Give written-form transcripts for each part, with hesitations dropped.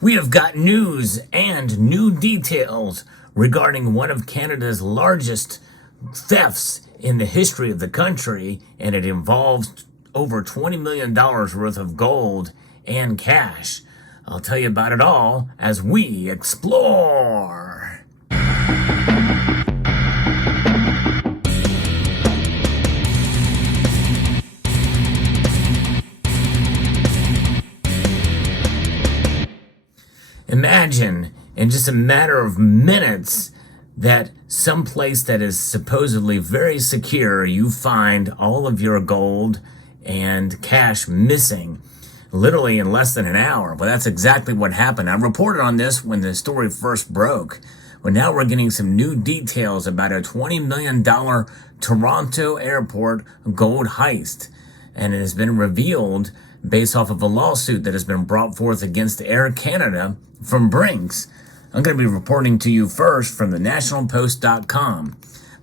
We have got news and new details regarding one of Canada's largest thefts in the history of the country, and it involves over $20 million worth of gold and cash. I'll tell you about it all as we explore. Imagine in just a matter of minutes that someplace that is supposedly very secure, you find all of your gold and cash missing, literally in less than an hour. Well, that's exactly what happened. I reported on this when the story first broke. Well, now we're getting some new details about a $20 million Toronto Airport gold heist. And it has been revealed based off of a lawsuit that has been brought forth against Air Canada from Brinks. I'm going to be reporting to you first from the nationalpost.com.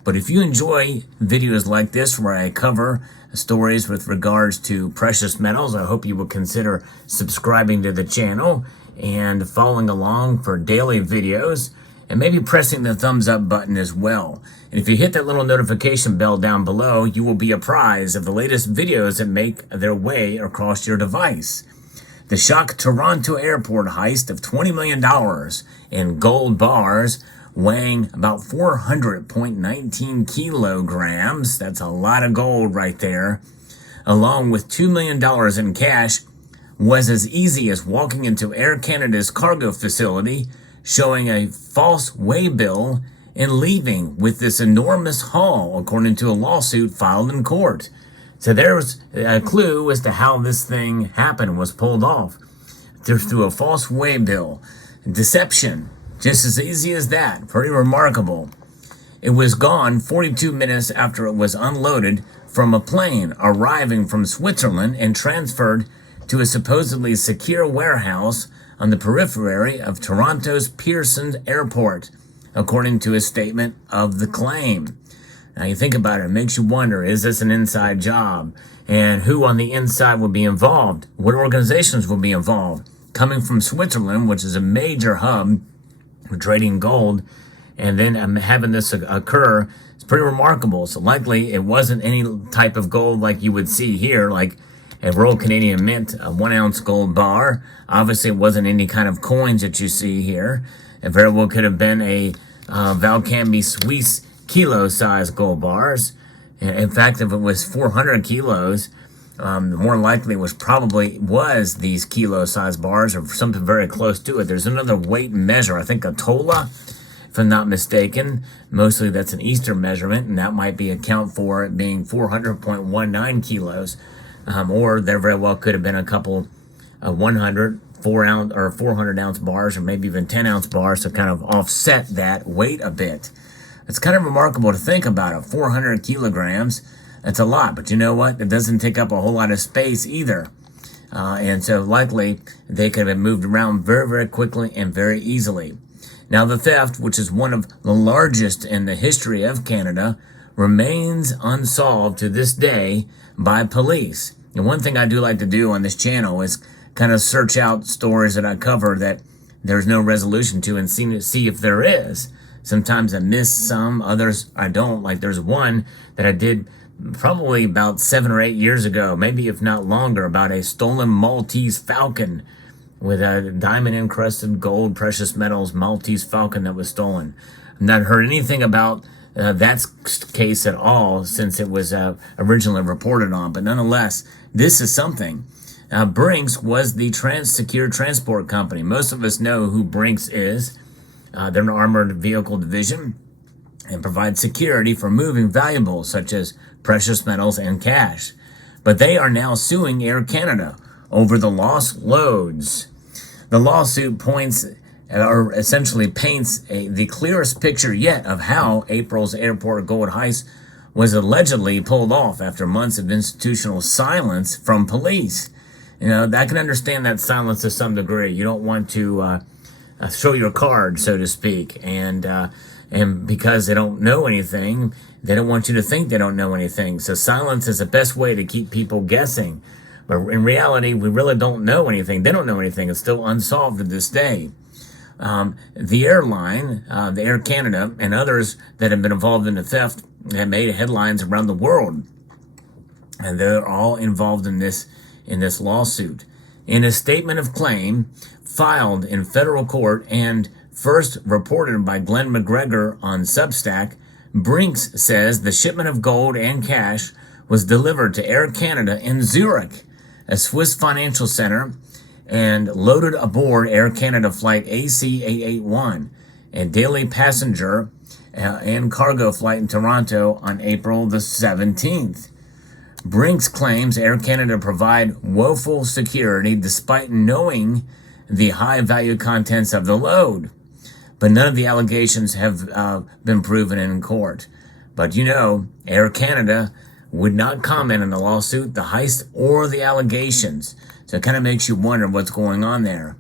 But if you enjoy videos like this where I cover stories with regards to precious metals, I hope you will consider subscribing to the channel and following along for daily videos, and maybe pressing the thumbs up button as well. And if you hit that little notification bell down below, you will be apprised of the latest videos that make their way across your device. The shock Toronto Airport heist of $20 million in gold bars weighing about 400.19 kilograms, that's a lot of gold right there, along with $2 million in cash, was as easy as walking into Air Canada's cargo facility, showing a false waybill, and leaving with this enormous haul, according to a lawsuit filed in court. So there's a clue as to how this thing happened, was pulled off through a false waybill. Deception, just as easy as that. Pretty remarkable. It was gone 42 minutes after it was unloaded from a plane arriving from Switzerland and transferred to a supposedly secure warehouse on the periphery of Toronto's Pearson Airport, according to a statement of the claim. Now you think about it, it makes you wonder, is this an inside job? And who on the inside will be involved? What organizations will be involved? Coming from Switzerland, which is a major hub for trading gold, and then having this occur, it's pretty remarkable. So likely it wasn't any type of gold like you would see here, like a Royal Canadian Mint, a 1 ounce gold bar. Obviously it wasn't any kind of coins that you see here. It very well could have been a Valcambi Suisse kilo-sized gold bars. In fact, if it was 400 kilos, more likely was these kilo-sized bars or something very close to it. There's another weight measure, I think a tola, if I'm not mistaken. Mostly that's an Eastern measurement, and that might be account for it being 400.19 kilos. Or there very well could have been a couple 400 ounce bars, or maybe even 10 ounce bars to kind of offset that weight a bit. It's kind of remarkable to think about it. 400 kilograms, that's a lot, but you know what? It doesn't take up a whole lot of space either. And so likely they could have been moved around very, very quickly and very easily. Now the theft, which is one of the largest in the history of Canada, remains unsolved to this day by police. And one thing I do like to do on this channel is kind of search out stories that I cover that there's no resolution to and see if there is. Sometimes I miss some, others I don't. Like there's one that I did probably about 7 or 8 years ago, maybe if not longer, about a stolen Maltese Falcon with a diamond encrusted gold precious metals Maltese Falcon that was stolen. I've not heard anything about that case at all since it was originally reported on, but nonetheless, this is something. Brinks was the secure transport company. Most of us know who Brinks is. They're an armored vehicle division and provide security for moving valuables such as precious metals and cash. But they are now suing Air Canada over the lost loads. The lawsuit essentially paints the clearest picture yet of how April's airport gold heist was allegedly pulled off after months of institutional silence from police. You know, I can understand that silence to some degree. You don't want to show your card, so to speak, and because they don't know anything, they don't want you to think they don't know anything. So silence is the best way to keep people guessing. But in reality, we really don't know anything. They don't know anything. It's still unsolved to this day. The airline, the Air Canada, and others that have been involved in the theft have made headlines around the world, and they're all involved in this lawsuit. In a statement of claim filed in federal court and first reported by Glenn McGregor on Substack, Brinks says the shipment of gold and cash was delivered to Air Canada in Zurich, a Swiss financial center, and loaded aboard Air Canada flight AC-881, a daily passenger and cargo flight in Toronto on April the 17th. Brinks claims Air Canada provide woeful security despite knowing the high-value contents of the load. But none of the allegations have been proven in court. But Air Canada would not comment on the lawsuit, the heist, or the allegations. So it kind of makes you wonder what's going on there.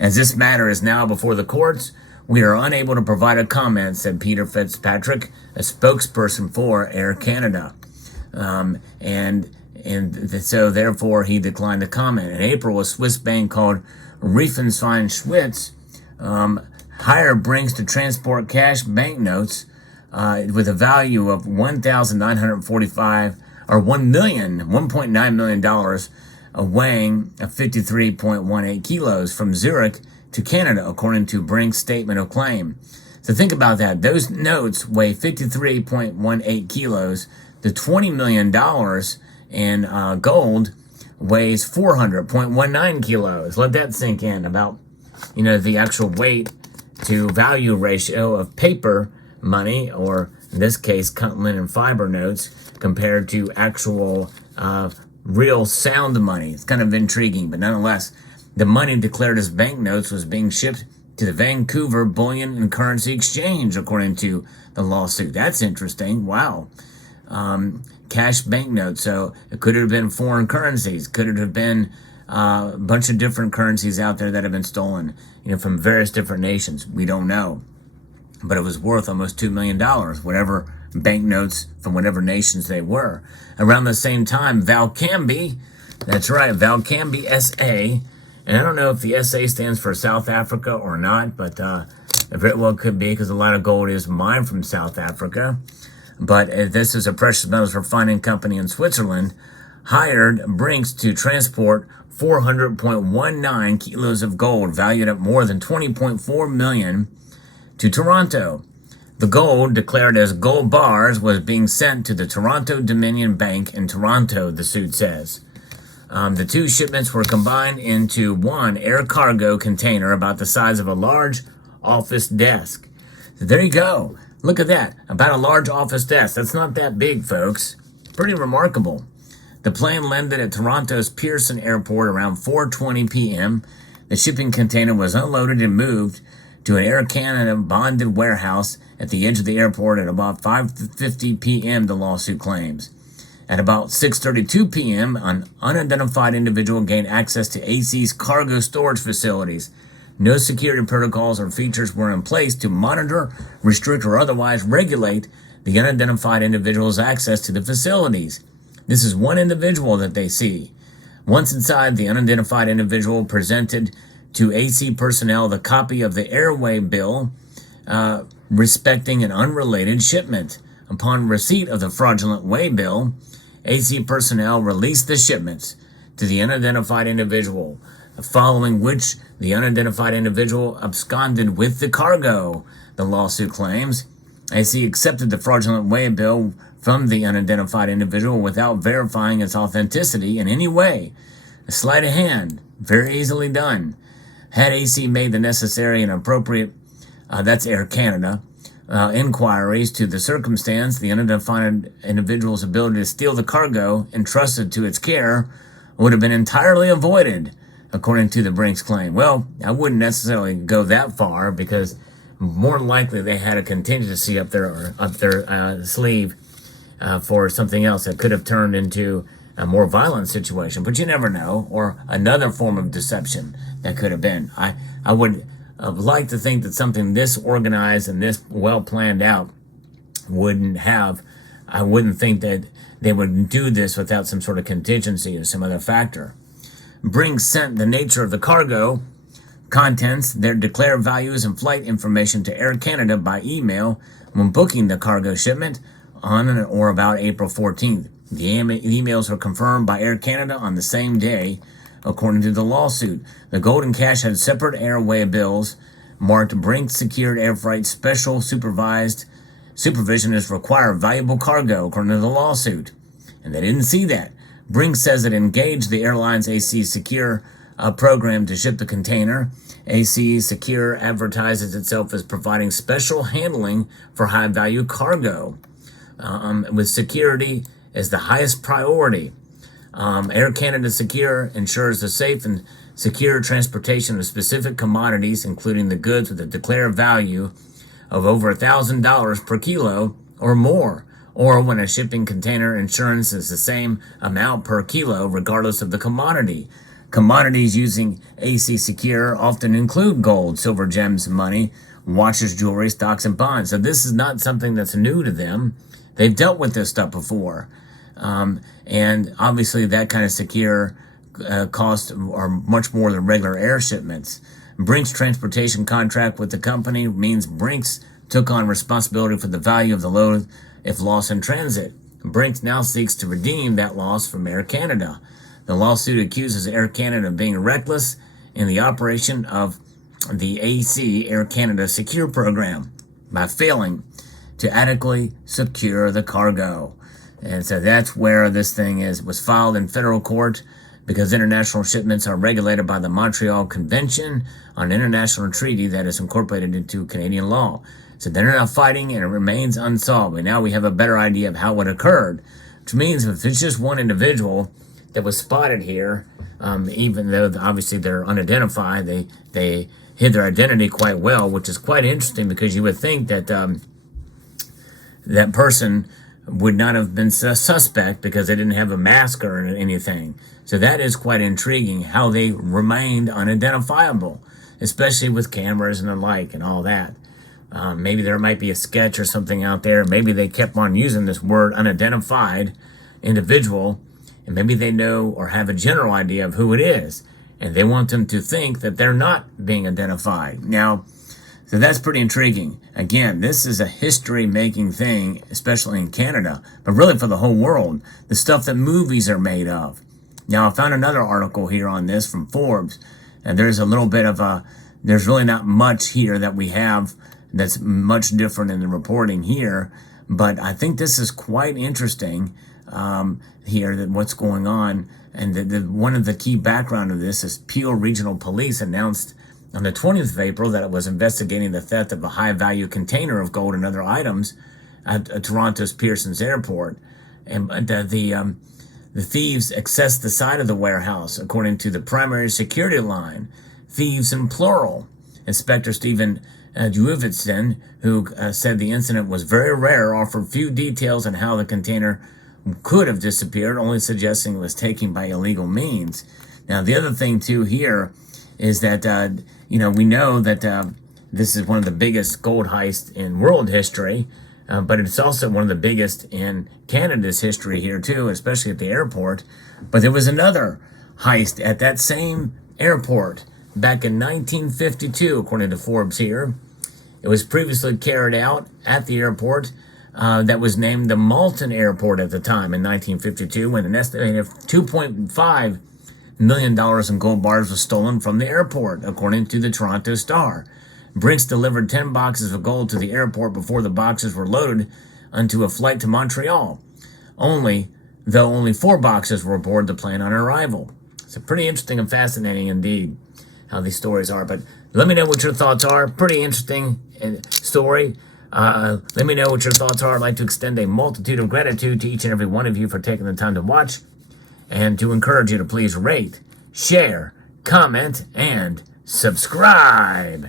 As this matter is now before the courts, we are unable to provide a comment, said Peter Fitzpatrick, a spokesperson for Air Canada. So therefore he declined to comment. In April, a Swiss bank called Riefenstein Schwitz hired Brinks to transport cash banknotes with a value of $1,945 or $1.9 million, weighing 53.18 kilos from Zurich to Canada, according to Brinks' statement of claim. So think about that. Those notes weigh 53.18 kilos. The $20 million in gold weighs 400.19 kilos. Let that sink in about, the actual weight to value ratio of paper money, or in this case, linen fiber notes, compared to actual real sound money. It's kind of intriguing, but nonetheless, the money declared as banknotes was being shipped to the Vancouver Bullion and Currency Exchange, according to the lawsuit. That's interesting. Wow. Cash banknotes. So it could have been foreign currencies. Could it have been a bunch of different currencies out there that have been stolen, from various different nations? We don't know. But it was worth almost $2 million, whatever banknotes from whatever nations they were. Around the same time, Valcambi, that's right, Valcambi SA, and I don't know if the SA stands for South Africa or not, but it very well could be, because a lot of gold is mined from South Africa. But this is a precious metals refining company in Switzerland, hired Brinks to transport 400.19 kilos of gold, valued at more than $20.4 million, to Toronto. The gold, declared as gold bars, was being sent to the Toronto Dominion Bank in Toronto, the suit says. The two shipments were combined into one air cargo container about the size of a large office desk. So there you go. Look at that. About a large office desk. That's not that big, folks. Pretty remarkable. The plane landed at Toronto's Pearson Airport around 4:20 p.m. The shipping container was unloaded and moved to an Air Canada bonded warehouse at the edge of the airport at about 5:50 p.m., the lawsuit claims. At about 6:32 p.m., an unidentified individual gained access to AC's cargo storage facilities. No security protocols or features were in place to monitor, restrict, or otherwise regulate the unidentified individual's access to the facilities. This is one individual that they see. Once inside, the unidentified individual presented to AC personnel the copy of the airway bill respecting an unrelated shipment. Upon receipt of the fraudulent way bill, AC personnel released the shipments to the unidentified individual, following which the unidentified individual absconded with the cargo, the lawsuit claims. AC accepted the fraudulent way bill from the unidentified individual without verifying its authenticity in any way. A sleight of hand, very easily done. Had AC made the necessary and appropriate, that's Air Canada, inquiries to the circumstance, the unidentified individual's ability to steal the cargo entrusted to its care would have been entirely avoided, according to the Brinks claim. Well, I wouldn't necessarily go that far, because more than likely they had a contingency up their sleeve for something else that could have turned into a more violent situation. But you never know, or another form of deception that could have been. I would like to think that something this organized and this well planned out wouldn't have I wouldn't think that they would do this without some sort of contingency or some other factor. Brinks sent the nature of the cargo contents, their declared values, and flight information to Air Canada by email when booking the cargo shipment on or about April 14th. The emails were confirmed by Air Canada on the same day, according to the lawsuit. The gold and cash had separate airway bills marked Brinks secured air freight special supervision is required valuable cargo, according to the lawsuit. And they didn't see that. Brinks says it engaged the airline's AC Secure program to ship the container. AC Secure advertises itself as providing special handling for high-value cargo, with security as the highest priority. Air Canada Secure ensures the safe and secure transportation of specific commodities, including the goods with a declared value of over $1,000 per kilo or more, or when a shipping container insurance is the same amount per kilo regardless of the commodity. Commodities using AC Secure often include gold, silver, gems, money, watches, jewelry, stocks, and bonds. So this is not something that's new to them. They've dealt with this stuff before. And obviously that kind of secure costs are much more than regular air shipments. Brinks' transportation contract with the company means Brinks took on responsibility for the value of the load if lost in transit. Brinks now seeks to redeem that loss from Air Canada. The lawsuit accuses Air Canada of being reckless in the operation of the AC Air Canada Secure program by failing to adequately secure the cargo. And so that's where this thing was filed in federal court, because international shipments are regulated by the Montreal Convention on International Treaty that is incorporated into Canadian law. So they're now fighting, and it remains unsolved. And now we have a better idea of how it occurred, which means if it's just one individual that was spotted here, even though obviously they're unidentified, they hid their identity quite well, which is quite interesting, because you would think that that person would not have been suspect because they didn't have a mask or anything. So that is quite intriguing, how they remained unidentifiable, especially with cameras and the like and all that. Maybe there might be a sketch or something out there. Maybe they kept on using this word unidentified individual, and maybe they know or have a general idea of who it is, and they want them to think that they're not being identified. Now, so that's pretty intriguing. Again, this is a history-making thing, especially in Canada, but really for the whole world, the stuff that movies are made of. Now, I found another article here on this from Forbes, and there's a little bit of there's really not much here that we have that's much different in the reporting here, but I think this is quite interesting here, that what's going on. And one of the key background of this is Peel Regional Police announced on the 20th of April that it was investigating the theft of a high-value container of gold and other items at Toronto's Pearson Airport. And the thieves accessed the side of the warehouse, according to the primary security line. Thieves in plural. Inspector Stephen Jewivitson, who said the incident was very rare, offered few details on how the container could have disappeared, only suggesting it was taken by illegal means. Now, the other thing, too, here is that, we know that this is one of the biggest gold heists in world history, but it's also one of the biggest in Canada's history here, too, especially at the airport. But there was another heist at that same airport back in 1952, according to Forbes here. It was previously carried out at the airport that was named the Malton Airport at the time in 1952, when an estimated $2.5 million in gold bars was stolen from the airport, according to the Toronto Star. Brinks delivered 10 boxes of gold to the airport before the boxes were loaded onto a flight to Montreal, though only 4 boxes were aboard the plane on arrival. So pretty interesting and fascinating indeed how these stories are. But let me know what your thoughts are. Pretty interesting story. Let me know what your thoughts are. I'd like to extend a multitude of gratitude to each and every one of you for taking the time to watch, and to encourage you to please rate, share, comment, and subscribe.